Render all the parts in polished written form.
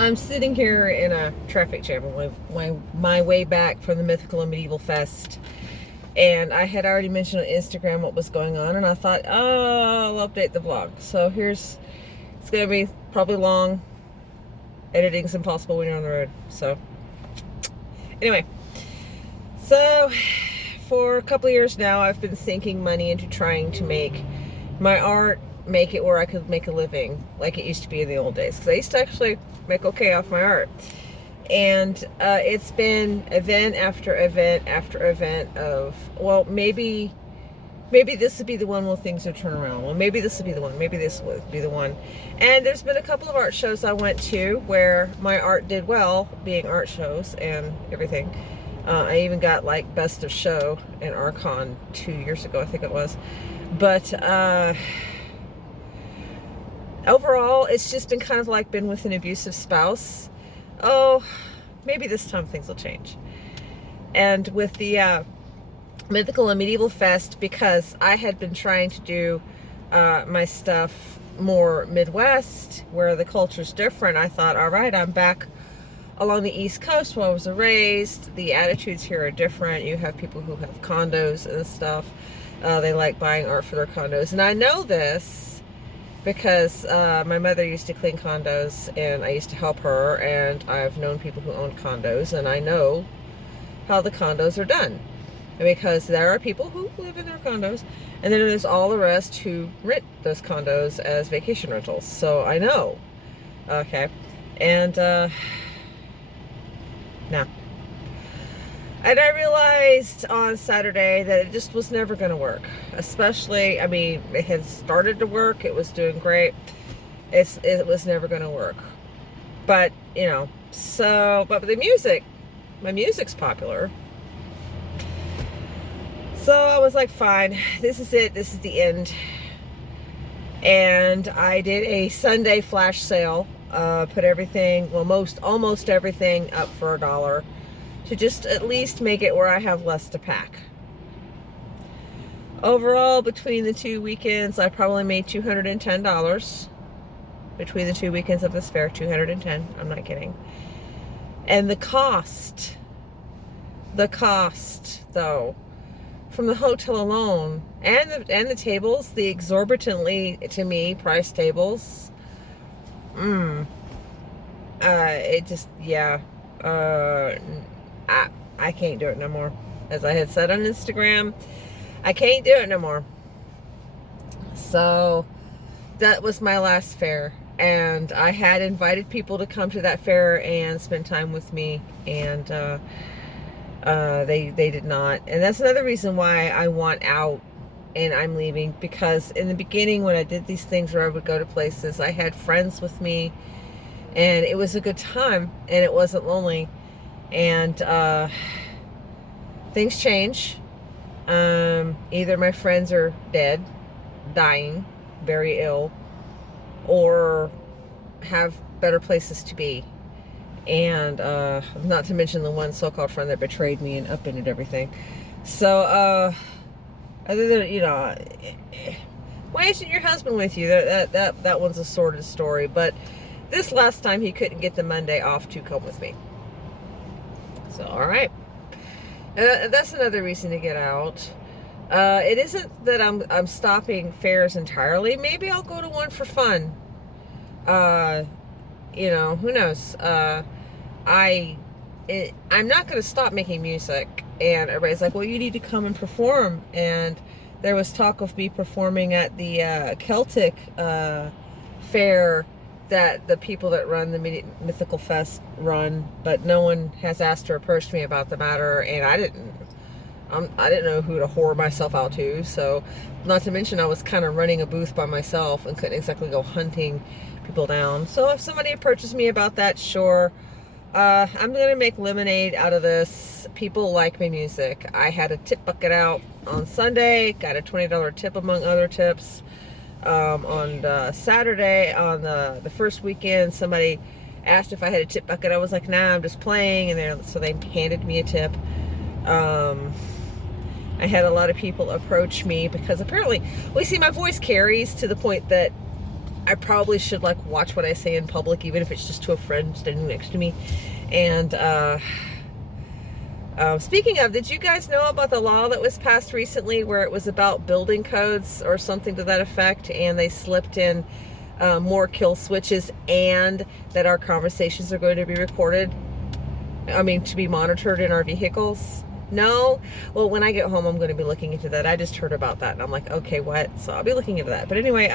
I'm sitting here in a traffic jam on my way back from the Mythical and Medieval Fest. And I had already mentioned on Instagram what was going on, and I thought, oh, I'll update the vlog. So it's going to be probably long. Editing's impossible when you're on the road. So, anyway. So, for a couple of years now, I've been sinking money into trying to make my art, make it where I could make a living like it used to be in the old days. Because I used to actually make okay off my art. And it's been event after event after event of, well, maybe this would be the one where things will turn around. Well, maybe this would be the one. Maybe this would be the one. And there's been a couple of art shows I went to where my art did well, being art shows and everything. I even got like best of show in Archon 2 years ago, I think it was. But overall, it's just been kind of like been with an abusive spouse. Oh, maybe this time things will change. And with the Mythical and Medieval Fest, because I had been trying to do my stuff more Midwest, where the culture's different, I thought, all right, I'm back along the East Coast where I was raised. The attitudes here are different. You have people who have condos and stuff. They like buying art for their condos. And I know this because my mother used to clean condos and I used to help her, and I've known people who own condos, and I know how the condos are done. Because there are people who live in their condos, and then there's all the rest who rent those condos as vacation rentals. So I know. Okay. And now, and I realized on Saturday that it just was never going to work. Especially, I mean, it had started to work. It was doing great. It was never going to work. But, you know, but the music, my music's popular. So I was like, fine, this is it. This is the end. And I did a Sunday flash sale. Put everything, well, almost everything up for $1 to just at least make it where I have less to pack. Overall, between the 2 weekends, I probably made $210. Between the 2 weekends of this fair, $210. I'm not kidding. And the cost, though, from the hotel alone and the tables, the exorbitantly, to me, priced tables. It just, yeah. I can't do it no more. As I had said on Instagram, I can't do it no more. So that was my last fair, and I had invited people to come to that fair and spend time with me, and they did not. And that's another reason why I want out and I'm leaving, because in the beginning when I did these things where I would go to places, I had friends with me and it was a good time and it wasn't lonely. And things change. Either my friends are dead, dying, very ill, or have better places to be. And not to mention the one so-called friend that betrayed me and upended everything. So other than, you know, why isn't your husband with you? That one's a sordid story. But this last time he couldn't get the Monday off to come with me. So, all right. That's another reason to get out. It isn't that I'm stopping fairs entirely. Maybe I'll go to one for fun. You know, who knows? I'm not going to stop making music. And everybody's like, well, you need to come and perform. And there was talk of me performing at the Celtic fair that the people that run the Mythical Fest run, but no one has asked or approached me about the matter, and I didn't know who to whore myself out to. So, not to mention I was kind of running a booth by myself and couldn't exactly go hunting people down. So if somebody approaches me about that, sure. I'm gonna make lemonade out of this. People like my music. I had a tip bucket out on Sunday, got a $20 tip among other tips. On Saturday, on the first weekend, somebody asked if I had a tip bucket. I was like, nah, I'm just playing, and so they handed me a tip. I had a lot of people approach me because apparently, well, you see, my voice carries to the point that I probably should like watch what I say in public, even if it's just to a friend standing next to me. And speaking of, did you guys know about the law that was passed recently where it was about building codes or something to that effect, and they slipped in more kill switches, and that our conversations are going to be recorded? I mean, to be monitored in our vehicles? No? Well, when I get home, I'm going to be looking into that. I just heard about that, and I'm like, okay, what? So I'll be looking into that. But anyway,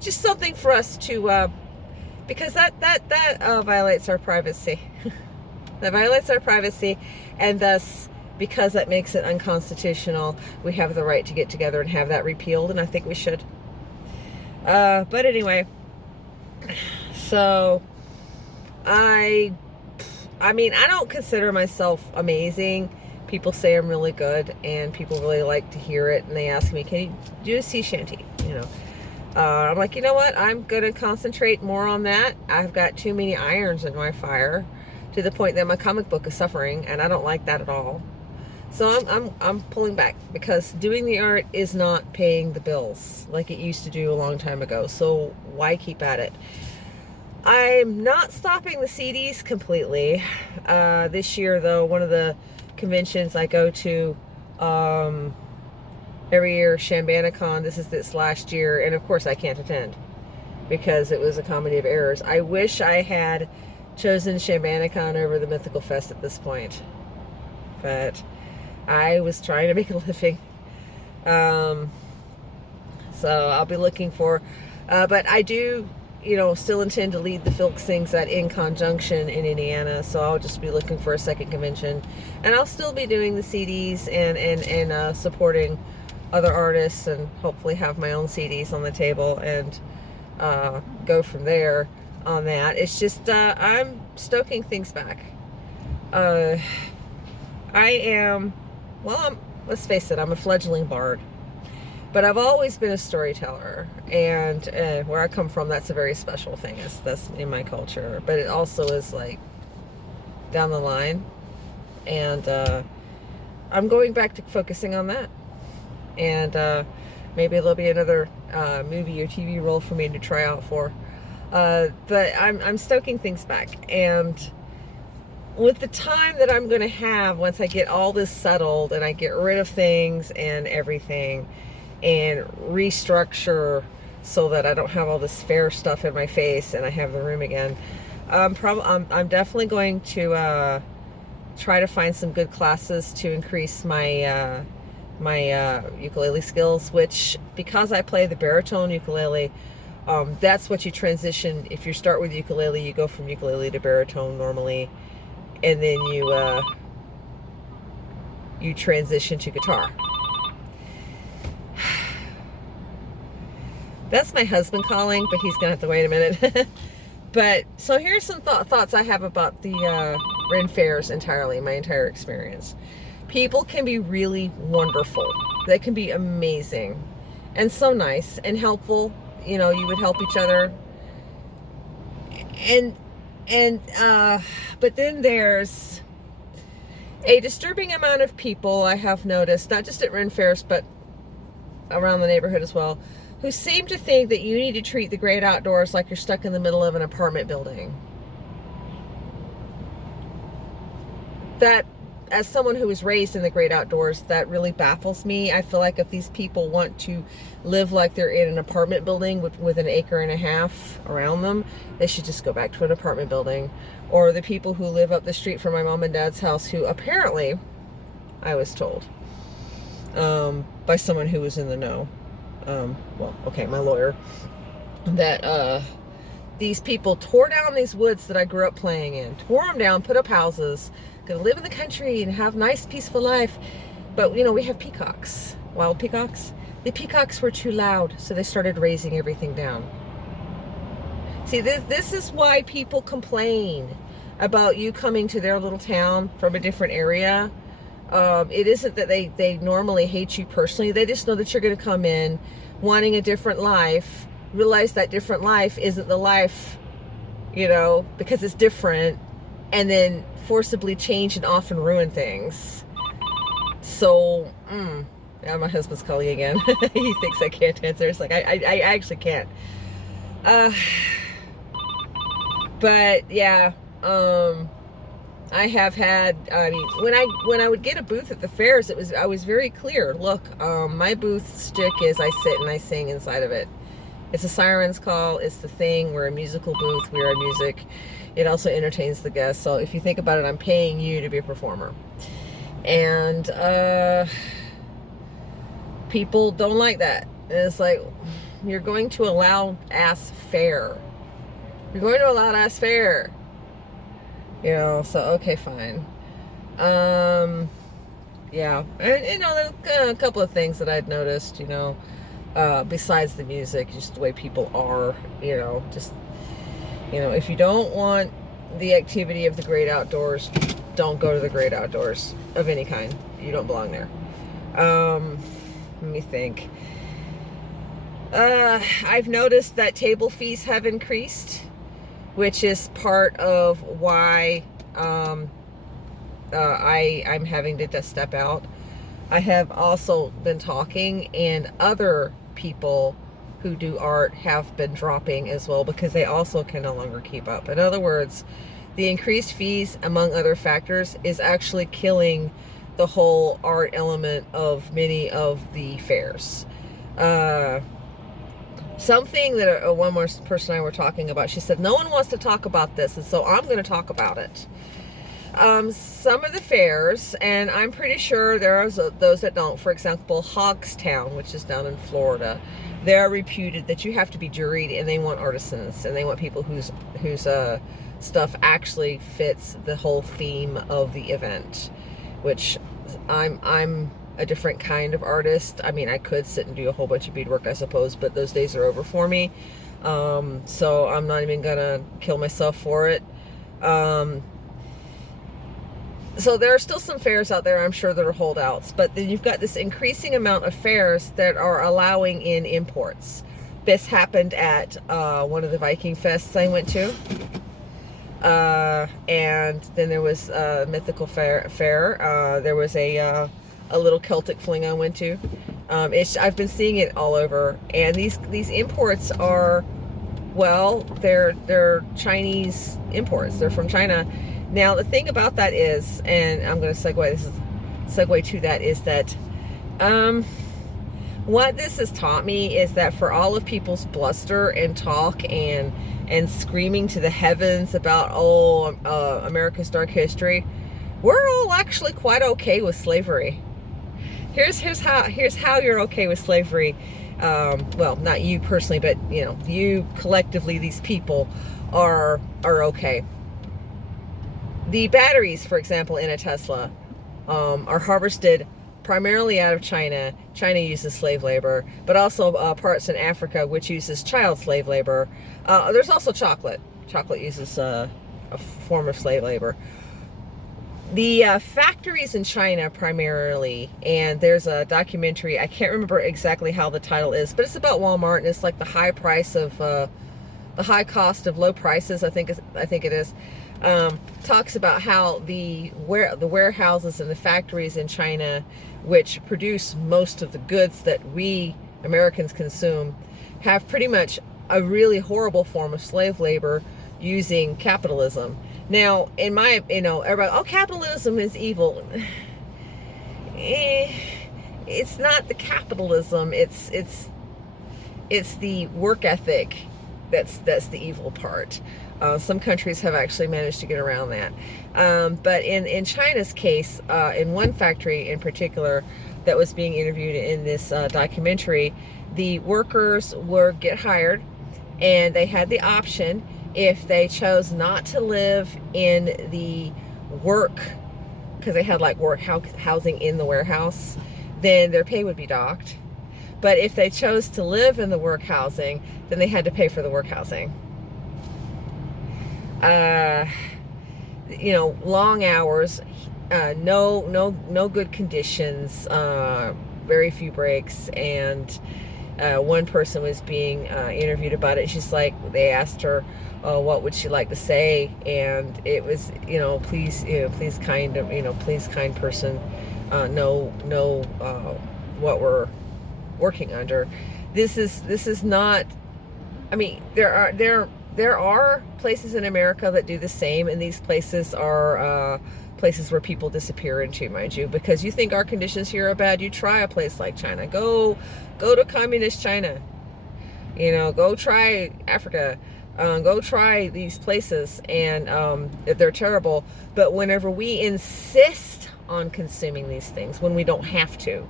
just something for us to, because that violates our privacy. That violates our privacy, and thus, because that makes it unconstitutional, we have the right to get together and have that repealed, and I think we should. But anyway, so I mean, I don't consider myself amazing. People say I'm really good, and people really like to hear it, and they ask me, can you do a sea shanty? You know, I'm like, you know what? I'm going to concentrate more on that. I've got too many irons in my fire to the point that my comic book is suffering, and I don't like that at all. So I'm pulling back, because doing the art is not paying the bills like it used to do a long time ago. So why keep at it? I'm not stopping the CDs completely. This year, though, one of the conventions I go to every year, ShambanaCon, this last year, and of course I can't attend because it was a comedy of errors. I wish I had chosen ShambanaCon over the Mythical Fest at this point, but I was trying to make a living. So I'll be looking for, but I do, you know, still intend to lead the Filk Sings at In Conjunction in Indiana, so I'll just be looking for a second convention, and I'll still be doing the CDs and supporting other artists, and hopefully have my own CDs on the table, and go from there on that. It's just I'm stoking things back. I am, well, let's face it, I'm a fledgling bard. But I've always been a storyteller, and where I come from, that's a very special thing. That's in my culture. But it also is like down the line, and I'm going back to focusing on that. And maybe there'll be another movie or TV role for me to try out for. But I'm stoking things back, and with the time that I'm going to have once I get all this settled and I get rid of things and everything, and restructure so that I don't have all this fair stuff in my face and I have the room again, I'm definitely going to try to find some good classes to increase my my ukulele skills, which, because I play the baritone ukulele, that's what you transition. If you start with ukulele, you go from ukulele to baritone normally, and then you transition to guitar. That's my husband calling, but he's gonna have to wait a minute. But so here's some thoughts I have about the Ren fairs entirely, my entire experience. People can be really wonderful. They can be amazing and so nice and helpful. You know, you would help each other. But then there's a disturbing amount of people I have noticed, not just at Ren fairs, but around the neighborhood as well, who seem to think that you need to treat the great outdoors like you're stuck in the middle of an apartment building. That, as someone who was raised in the great outdoors, that really baffles me. I feel like if these people want to live like they're in an apartment building with an acre and a half around them, they should just go back to an apartment building. Or the people who live up the street from my mom and dad's house, who apparently, I was told, by someone who was in the know, well, okay, my lawyer, that these people tore down these woods that I grew up playing in, tore them down, put up houses, gonna live in the country and have nice, peaceful life. But, you know, we have peacocks, wild peacocks. The peacocks were too loud, so they started raising everything down. See, this is why people complain about you coming to their little town from a different area. It isn't that they normally hate you personally. They just know that you're going to come in wanting a different life, realize that different life isn't the life, you know, because it's different, and then forcibly change and often ruin things. So, yeah, my husband's calling again. He thinks I can't answer. It's like, I actually can't. Uh, but yeah, I have had. I mean, when I would get a booth at the fairs, I was very clear. Look, my booth stick is I sit and I sing inside of it. It's a siren's call. It's the thing. We're a musical booth. We are music. It also entertains the guests. So if you think about it, I'm paying you to be a performer. And people don't like that. And it's like, you're going to allow ass fare. You're going to allow ass fare. You know, so okay, fine. Yeah. And you know, there's a couple of things that I'd noticed, you know. Besides the music, just the way people are, you know, just, you know, if you don't want the activity of the great outdoors, don't go to the great outdoors of any kind. You don't belong there. Let me think. I've noticed that table fees have increased, which is part of why I'm having to just step out. I have also been talking, and other people who do art have been dropping as well because they also can no longer keep up. In other words, the increased fees, among other factors, is actually killing the whole art element of many of the fairs. Something that one more person and I were talking about, she said, no one wants to talk about this, and so I'm going to talk about it. Some of the fairs, and I'm pretty sure there are those that don't. For example, Hogstown, which is down in Florida, they're reputed that you have to be juried, and they want artisans, and they want people whose stuff actually fits the whole theme of the event. Which I'm a different kind of artist. I mean, I could sit and do a whole bunch of beadwork, I suppose, but those days are over for me. So I'm not even gonna kill myself for it. So there are still some fairs out there, I'm sure, that are holdouts. But then you've got this increasing amount of fairs that are allowing in imports. This happened at one of the Viking fests I went to. And then there was a mythical fair. There was a little Celtic fling I went to. I've been seeing it all over. And these imports are, well, they're Chinese imports. They're from China. Now, the thing about that is, and I'm going to segue to that, is that what this has taught me is that for all of people's bluster and talk and screaming to the heavens about, America's dark history, we're all actually quite okay with slavery. Here's how you're okay with slavery. Well, not you personally, but you know, you collectively, these people are okay. The batteries, for example, in a Tesla, are harvested primarily out of China. China uses slave labor, but also parts in Africa, which uses child slave labor. There's also chocolate. Chocolate uses a form of slave labor. The factories in China primarily, and there's a documentary, I can't remember exactly how the title is, but it's about Walmart, and it's like the high cost of low prices, I think it is. Talks about how the warehouses and the factories in China, which produce most of the goods that we Americans consume, have pretty much a really horrible form of slave labor using capitalism. Now, in my, everybody, capitalism is evil. It's not the capitalism. It's the work ethic that's the evil part. Some countries have actually managed to get around that. But in China's case, in one factory in particular that was being interviewed in this documentary, the workers get hired, and they had the option, if they chose not to live in the work, because they had like housing in the warehouse, then their pay would be docked. But if they chose to live in the work housing, then they had to pay for the work housing. Long hours, no good conditions, very few breaks, and one person was being interviewed about it. She's like, they asked her what would she like to say, and it was, please kind person, know what we're working under. This is not I mean, there are places in America that do the same, and these places are places where people disappear into, mind you, because you think our conditions here are bad. You try a place like China. Go to communist China. You know, go try Africa. Go try these places, and they're terrible. But whenever we insist on consuming these things, when we don't have to,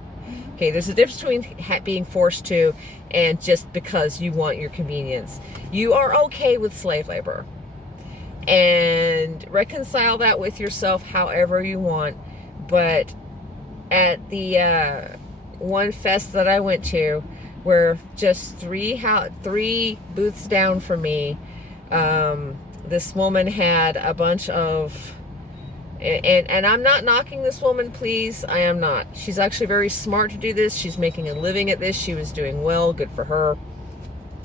okay, there's a difference between being forced to and just because you want your convenience. You are okay with slave labor, and reconcile that with yourself however you want. But at the one fest that I went to, where just three booths down from me, this woman had a bunch of, and I'm not knocking this woman, please, I am not. She's actually very smart to do this. She's making a living at this. She was doing well, good for her.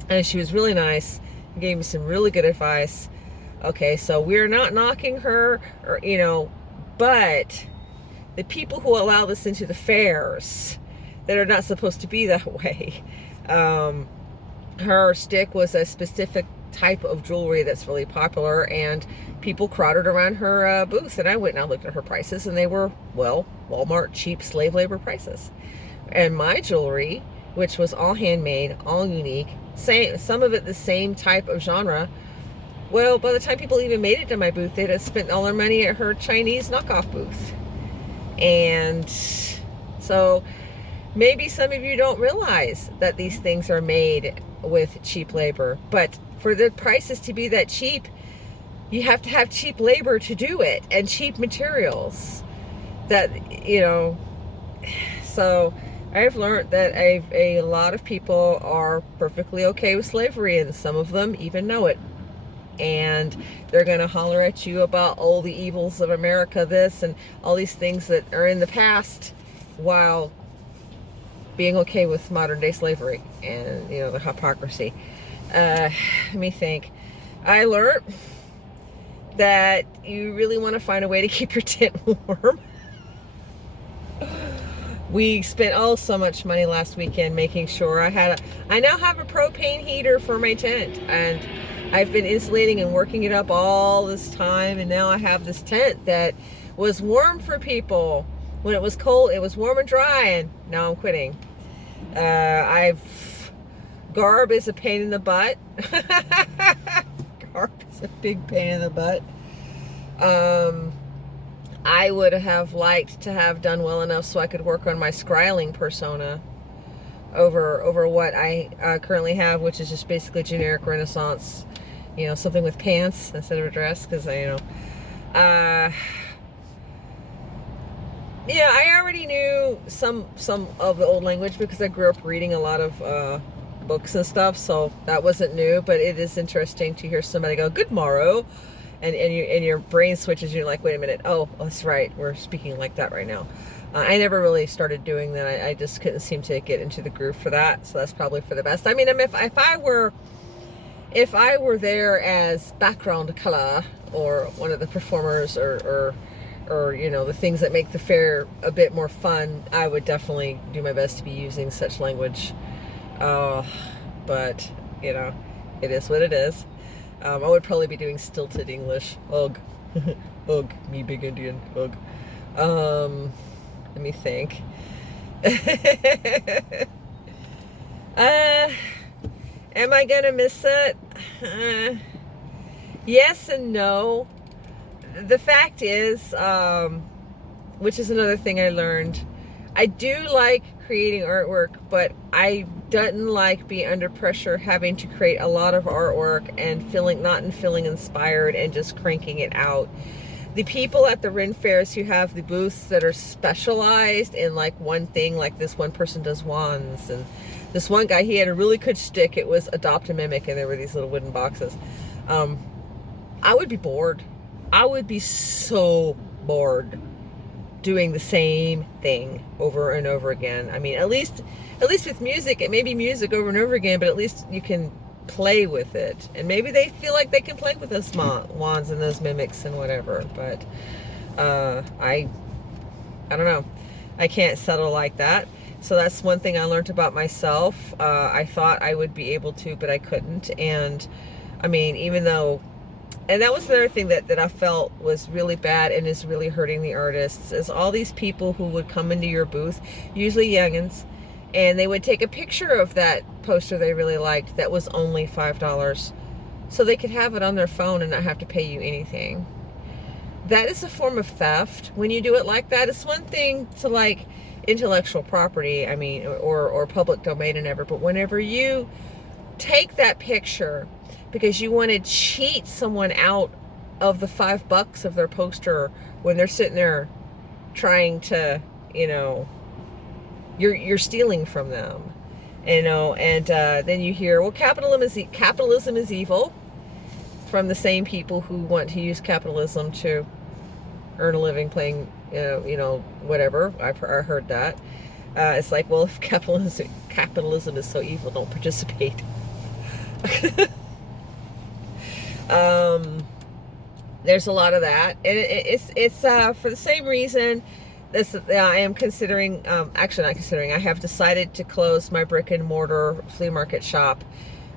And she was really nice, gave me some really good advice. Okay, so we're not knocking her, or, you know, but the people who allow this into the fairs that are not supposed to be that way. Her stick was a specific type of jewelry that's really popular, and people crowded around her booth, and I went and I looked at her prices, and they were, well, Walmart cheap slave labor prices. And my jewelry, which was all handmade, all unique, some of it the same type of genre, well, by the time people even made it to my booth, they'd have spent all their money at her Chinese knockoff booth. And so maybe some of you don't realize that these things are made with cheap labor, but for the prices to be that cheap, you have to have cheap labor to do it, and cheap materials. That, you know, so I've learned that a lot of people are perfectly okay with slavery, and some of them even know it. And they're going to holler at you about all the evils of America, this and all these things that are in the past, while being okay with modern day slavery and, you know, the hypocrisy. Let me think. I learned that you really want to find a way to keep your tent warm. We spent so much money last weekend making sure I now have a propane heater for my tent, and I've been insulating and working it up all this time, and now I have this tent that was warm for people. When it was cold, it was warm and dry, and now I'm quitting. Garb is a pain in the butt. Garb is a big pain in the butt. I would have liked to have done well enough so I could work on my scrying persona over what I currently have, which is just basically generic Renaissance, you know, something with pants instead of a dress, because yeah, I already knew some of the old language because I grew up reading a lot of books and stuff, so that wasn't new. But it is interesting to hear somebody go "good morrow," and your brain switches. And you're like, wait a minute, oh, that's right, we're speaking like that right now. I never really started doing that. I just couldn't seem to get into the groove for that, so that's probably for the best. I mean, if I were there as background color, or one of the performers, or you know, the things that make the fair a bit more fun, I would definitely do my best to be using such language. But, you know, it is what it is. I would probably be doing stilted English. Ugh. Ugh, me big Indian. Ugh. Let me think. Am I gonna miss it? Yes and no. The fact is, which is another thing I learned, I do like creating artwork, but I didn't like being under pressure having to create a lot of artwork and not feeling inspired and just cranking it out. The people at the Ren fairs who have the booths that are specialized in like one thing, like this one person does wands, and this one guy, he had a really good shtick. It was adopt a mimic, and there were these little wooden boxes. I would be bored. I would be so bored doing the same thing over and over again. I mean, at least with music, it may be music over and over again, but at least you can play with it. And maybe they feel like they can play with those wands and those mimics and whatever. But I don't know. I can't settle like that. So that's one thing I learned about myself. I thought I would be able to, but I couldn't. And I mean, even though, and that was another thing that I felt was really bad and is really hurting the artists, is all these people who would come into your booth, usually youngins, and they would take a picture of that poster they really liked that was only $5, so they could have it on their phone and not have to pay you anything. That is a form of theft. When you do it like that, it's one thing to like intellectual property, I mean, or public domain and ever, but whenever you take that picture because you want to cheat someone out of the $5 of their poster when they're sitting there trying to, you know, you're stealing from them, you know, and then you hear, well, capitalism is evil, from the same people who want to use capitalism to earn a living playing, you know, whatever. I heard that. It's like, well, if capitalism is so evil, don't participate. There's a lot of that, and it's for the same reason. I am considering, actually not considering, I have decided to close my brick and mortar flea market shop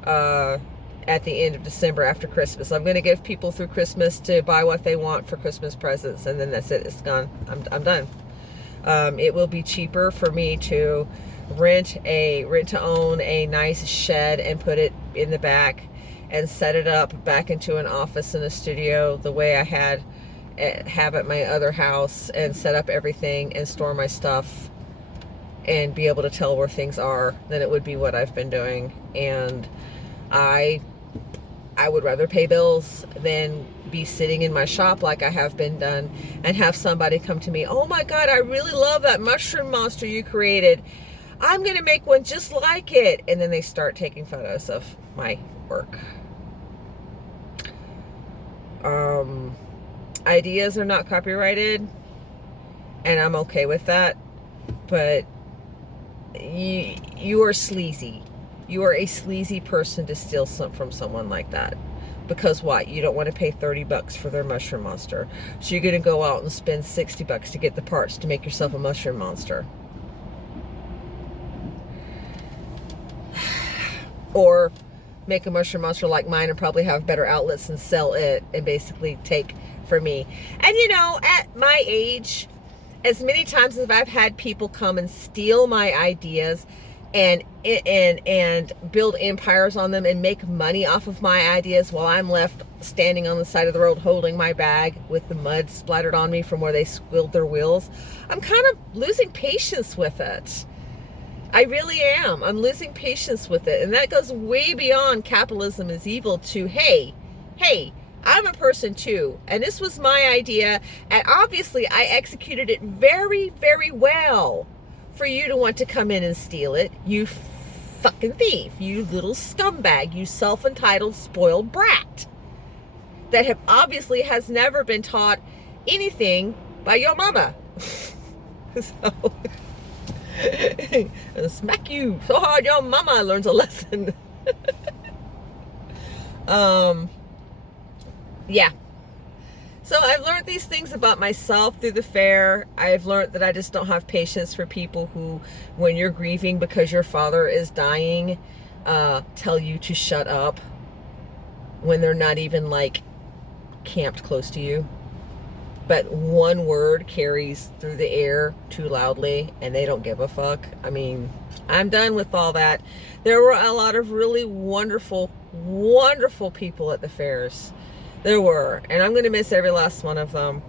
at the end of December after Christmas. I'm going to give people through Christmas to buy what they want for Christmas presents, and then that's it. It's gone. I'm done. It will be cheaper for me to rent to own a nice shed and put it in the back and set it up back into an office and a studio the way I have at my other house, and set up everything and store my stuff and be able to tell where things are, than it would be what I've been doing. And I would rather pay bills than be sitting in my shop like I have been done and have somebody come to me, oh my God, I really love that mushroom monster you created. I'm going to make one just like it. And then they start taking photos of my work. Ideas are not copyrighted, and I'm okay with that, but you are sleazy. You are a sleazy person to steal from someone like that. Because what? You don't want to pay $30 for their mushroom monster. So you're going to go out and spend $60 to get the parts to make yourself a mushroom monster. Or make a mushroom monster like mine and probably have better outlets and sell it and basically take for me. And you know, at my age, as many times as I've had people come and steal my ideas and build empires on them and make money off of my ideas while I'm left standing on the side of the road holding my bag with the mud splattered on me from where they squilled their wheels, I'm kind of losing patience with it. I really am. I'm losing patience with it. And that goes way beyond capitalism is evil to, hey, I'm a person too. And this was my idea. And obviously I executed it very, very well for you to want to come in and steal it. You fucking thief. You little scumbag. You self-entitled spoiled brat. That obviously has never been taught anything by your mama. So... smack you so hard your mama learns a lesson. Yeah. So I've learned these things about myself through the fair. I've learned that I just don't have patience for people who, when you're grieving because your father is dying, tell you to shut up when they're not even like camped close to you. But one word carries through the air too loudly and they don't give a fuck. I mean, I'm done with all that. There were a lot of really wonderful, wonderful people at the fairs. There were. And I'm going to miss every last one of them.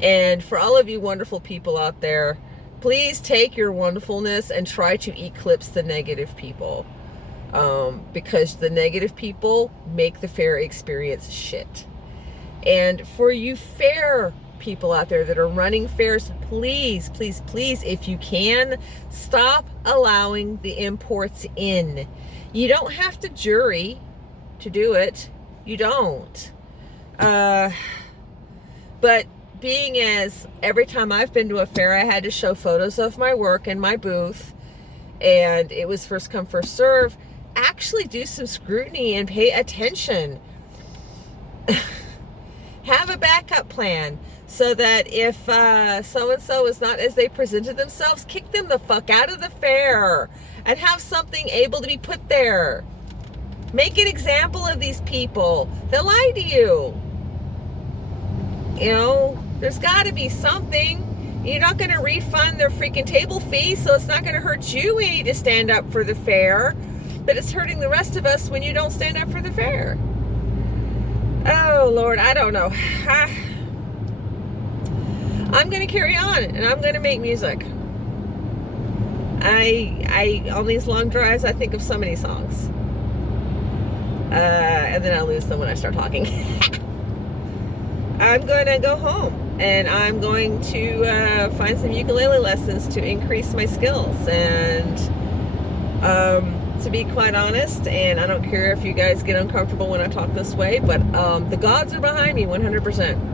And for all of you wonderful people out there, please take your wonderfulness and try to eclipse the negative people. Because the negative people make the fair experience shit. And for you fair people out there that are running fairs, please, please, please, if you can, stop allowing the imports in. You don't have to jury to do it. You don't. But being as every time I've been to a fair, I had to show photos of my work and my booth, and it was first come, first serve, actually do some scrutiny and pay attention. Have a backup plan. so that if so-and-so is not as they presented themselves, kick them the fuck out of the fair and have something able to be put there. Make an example of these people that lie to you. You know, there's got to be something. You're not going to refund their freaking table fee, so it's not going to hurt you any to stand up for the fair, but it's hurting the rest of us when you don't stand up for the fair. Oh, Lord, I don't know. I'm going to carry on, and I'm going to make music. I on these long drives, I think of so many songs. And then I lose them when I start talking. I'm going to go home, and I'm going to find some ukulele lessons to increase my skills. And to be quite honest, and I don't care if you guys get uncomfortable when I talk this way, but the gods are behind me 100%.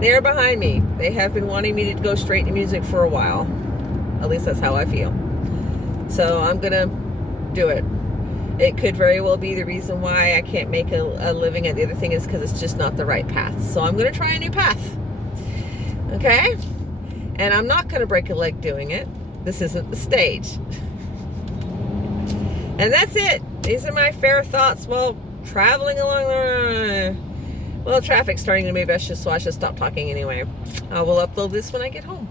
They are behind me. They have been wanting me to go straight to music for a while. At least that's how I feel. So I'm going to do it. It could very well be the reason why I can't make a living. And the other thing is because it's just not the right path. So I'm going to try a new path. Okay? And I'm not going to break a leg doing it. This isn't the stage. And that's it. These are my fair thoughts while traveling along the... Well, traffic's starting to move, so I should stop talking anyway. I will upload this when I get home.